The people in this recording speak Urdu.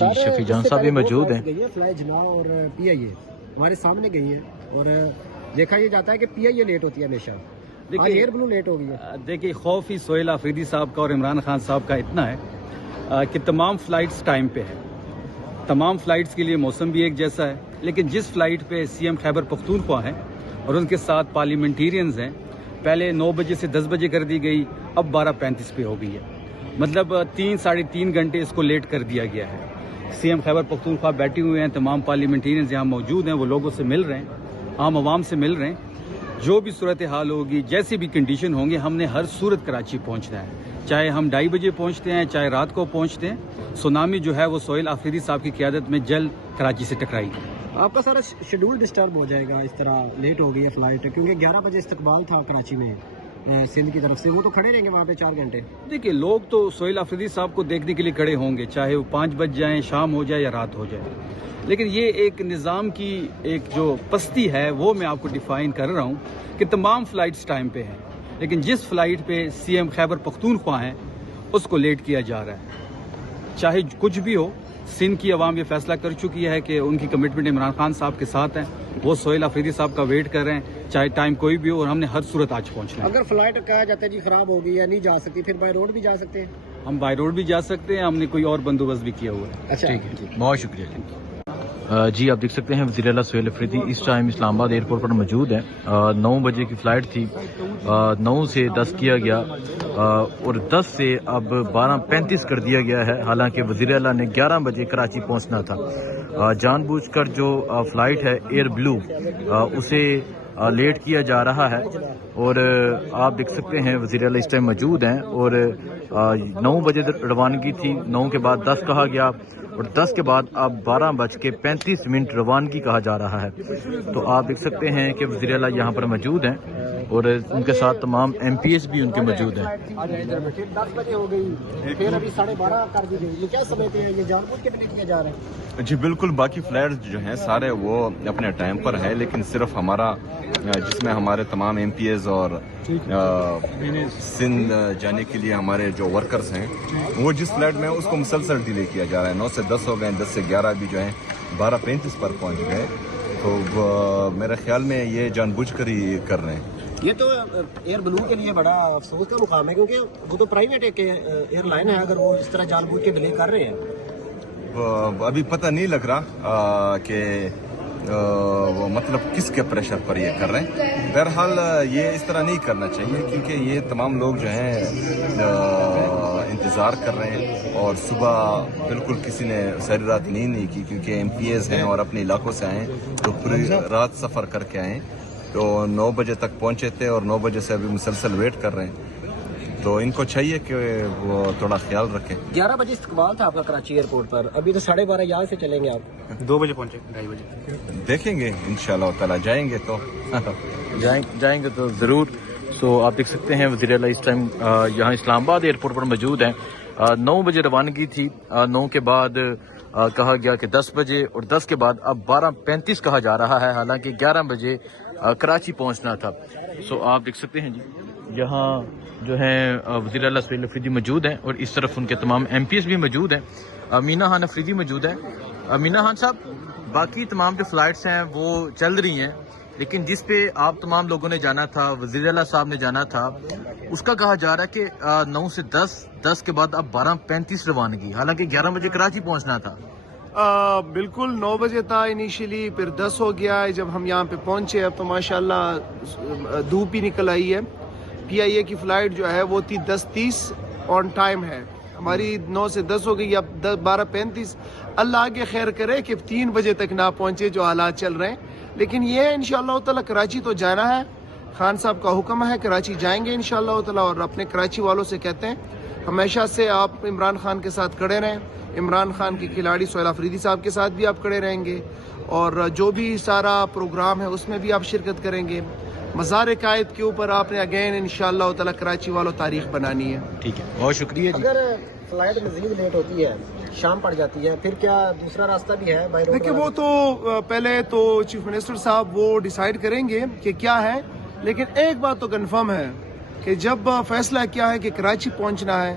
شفیع جان صاحب بھی موجود ہیں. فلائی جنا اور پی آئی اے ہمارے سامنے گئی ہے اور دیکھا یہ جاتا ہے کہ پی آئی اے لیٹ ہوتی ہے ہمیشہ. دیکھیے ایئر بلو لیٹ ہو گئی ہے. دیکھیے خوف ہی سہیل آفریدی صاحب کا اور عمران خان صاحب کا اتنا ہے کہ تمام فلائٹس ٹائم پہ ہے. تمام فلائٹس کے لیے موسم بھی ایک جیسا ہے، لیکن جس فلائٹ پہ سی ایم خیبر پختونخوا ہیں اور ان کے ساتھ پارلیمنٹیرینز ہیں، پہلے 9 بجے سے 10 بجے کر دی گئی، اب 12:35 پہ ہو گئی ہے. مطلب 3-3.5 گھنٹے اس کو لیٹ کر دیا گیا ہے. سی ایم خیبر پختونخوا بیٹھے ہوئے ہیں، تمام پارلیمنٹیرینز یہاں موجود ہیں، وہ لوگوں سے مل رہے ہیں، عام عوام سے مل رہے ہیں. جو بھی صورتحال ہوگی، جیسی بھی کنڈیشن ہوں گے، ہم نے ہر صورت کراچی پہنچنا ہے، چاہے ہم 2:30 بجے پہنچتے ہیں، چاہے رات کو پہنچتے ہیں. سونامی جو ہے وہ سہیل آفریدی صاحب کی قیادت میں جلد کراچی سے ٹکرائی. آپ کا سارا شیڈول ڈسٹرب ہو جائے گا اس طرح لیٹ ہو گئی ہے فلائٹ، کیونکہ 11 بجے استقبال تھا کراچی میں سندھ کی طرف سے. وہ تو کھڑے رہیں گے وہاں پہ 4 گھنٹے. دیکھیے لوگ تو سہیل آفریدی صاحب کو دیکھنے کے لیے کھڑے ہوں گے، چاہے وہ 5 بج جائیں، شام ہو جائے یا رات ہو جائے. لیکن یہ ایک نظام کی ایک جو پستی ہے وہ میں آپ کو ڈیفائن کر رہا ہوں کہ تمام فلائٹس ٹائم پہ ہیں، لیکن جس فلائٹ پہ سی ایم خیبر پختونخوا ہیں اس کو لیٹ کیا جا رہا ہے. چاہے کچھ بھی ہو، سندھ کی عوام یہ فیصلہ کر چکی ہے کہ ان کی کمٹمنٹ عمران خان صاحب کے ساتھ ہیں، وہ سہیل آفریدی صاحب کا ویٹ کر رہے ہیں، چاہے ٹائم کوئی بھی ہو، اور ہم نے ہر صورت آج پہنچنا ہے. اگر فلائٹ کہا جاتا ہے جی خراب ہو گئی یا نہیں جا سکتی، پھر بائی روڈ بھی جا سکتے ہیں؟ ہم بائی روڈ بھی جا سکتے ہیں، ہم نے کوئی اور بندوبست بھی کیا ہوا ہے. اچھا ٹھیک ہے، بہت شکریہ. جی آپ دیکھ سکتے ہیں وزیر اعلیٰ سہیل آفریدی اس ٹائم اسلام آباد ایئرپورٹ پر موجود ہیں. 9 بجے کی فلائٹ تھی، 9 سے 10 کیا گیا اور 10 سے اب 12:35 کر دیا گیا ہے. حالانکہ وزیر اعلیٰ نے 11 بجے کراچی پہنچنا تھا. جان بوجھ کر جو فلائٹ ہے ایئر بلو اسے لیٹ کیا جا رہا ہے. اور آپ دیکھ سکتے ہیں وزیر اعلیٰ اس ٹائم موجود ہیں اور 9 بجے روانگی تھی، 9 کے بعد 10 کہا گیا اور 10 کے بعد اب 12:35 روانگی کہا جا رہا ہے. تو آپ دیکھ سکتے ہیں کہ وزیر اعلیٰ یہاں پر موجود ہیں اور ان کے ساتھ تمام ایم پی ایس بھی ان کے موجود ہیں. 10 بجے ہو گئی، پھر ابھی 12:30 کر دی گئی. یہ کیا سمجھتے ہیں، یہ جان بوجھ کے کیا جا رہا ہے؟ جی بالکل، باقی فلائٹ جو ہیں سارے وہ اپنے ٹائم پر ہے، لیکن صرف ہمارا جس میں ہمارے تمام ایم پی ایز اور سندھ جانے کے لیے ہمارے جو ورکرز ہیں وہ جس فلائٹ میں اس کو مسلسل ڈیلے کیا جا رہا ہے. 9 سے 10 ہو گئے، 10 سے 11 بھی جو ہیں 12:35 پر پہنچ گئے. تو میرے خیال میں یہ جان بوجھ کر ہی کر رہے ہیں. یہ تو ایئر بلو کے لیے بڑا افسوس کا مقام ہے، کیونکہ وہ تو پرائیویٹ ایک ایئر لائن ہے. اگر وہ اس طرح جان بوجھ کے ڈیلے کر رہے ہیں، ابھی پتہ نہیں لگ رہا کہ وہ مطلب کس کے پریشر پر یہ کر رہے ہیں. بہرحال یہ اس طرح نہیں کرنا چاہیے، کیونکہ یہ تمام لوگ جو ہیں انتظار کر رہے ہیں اور صبح بالکل کسی نے ساری رات نیند نہیں کی، کیونکہ ایم پی ایز ہیں اور اپنے علاقوں سے آئے تو پوری رات سفر کر کے آئے. تو 9 بجے تک پہنچے تھے اور 9 بجے سے ابھی مسلسل ویٹ کر رہے ہیں. تو ان کو چاہیے کہ وہ تھوڑا خیال رکھیں. 11 بجے استقبال تھا آپ کا کراچی ایئرپورٹ پر، ابھی تو 12:30 یہاں سے چلیں گے آپ؟ 2 بجے پہنچے، 2:30 بجے. دیکھیں گے انشاءاللہ تعالی، جائیں گے تو جائیں گے تو ضرور. سو آپ دیکھ سکتے ہیں وزیر اعلیٰ اس ٹائم یہاں اسلام آباد ایئرپورٹ پر موجود ہیں. 9 بجے روانگی تھی، 9 کے بعد کہا گیا کہ 10 بجے اور 10 کے بعد اب 12:35 کہا جا رہا ہے. حالانکہ 11 بجے کراچی پہنچنا تھا. سو آپ دیکھ سکتے ہیں جی یہاں جو ہیں وزیر اعلیٰ سہیل آفریدی موجود ہیں اور اس طرف ان کے تمام ایم پی ایس بھی موجود ہیں. مینا خان آفریدی موجود ہیں. مینا خان صاحب، باقی تمام جو فلائٹس ہیں وہ چل رہی ہیں، لیکن جس پہ آپ تمام لوگوں نے جانا تھا، وزیر اعلیٰ صاحب نے جانا تھا، اس کا کہا جا رہا ہے کہ 9 سے 10 کے بعد اب 12:35 روانگی، حالانکہ 11 بجے کراچی پہنچنا تھا. بالکل 9 بجے تھا انیشلی، پھر 10 ہو گیا ہے جب ہم یہاں پہ پہنچے. اب تو ماشاءاللہ دھوپ ہی نکل آئی ہے. پی آئی اے کی فلائٹ جو ہے وہ 10:30 آن ٹائم ہے. ہماری 9 سے 10 ہو گئی، اب 12:35. اللہ آگے خیر کرے کہ 3 بجے تک نہ پہنچے جو حالات چل رہے ہیں. لیکن یہ انشاءاللہ تعالی کراچی تو جانا ہے، خان صاحب کا حکم ہے، کراچی جائیں گے انشاءاللہ تعالی. اور اپنے کراچی والوں سے کہتے ہیں ہمیشہ سے آپ عمران خان کے ساتھ کھڑے رہیں. عمران خان کے کھلاڑی سہیل آفریدی صاحب کے ساتھ بھی آپ کھڑے رہیں گے، اور جو بھی سارا پروگرام ہے اس میں بھی آپ شرکت کریں گے. مزار قائد کے اوپر آپ نے اگین انشاءاللہ تعالی کراچی والوں تاریخ بنانی ہے. ٹھیک ہے، بہت شکریہ جی. اگر فلائٹ مزید لیٹ ہوتی ہے، شام پڑ جاتی ہے، پھر کیا دوسرا راستہ بھی ہے بائی روڈ؟ دیکھیں وہ تو پہلے تو چیف منسٹر صاحب وہ ڈیسائیڈ کریں گے کہ کیا ہے. لیکن ایک بات تو کنفرم ہے کہ جب فیصلہ کیا ہے کہ کراچی پہنچنا ہے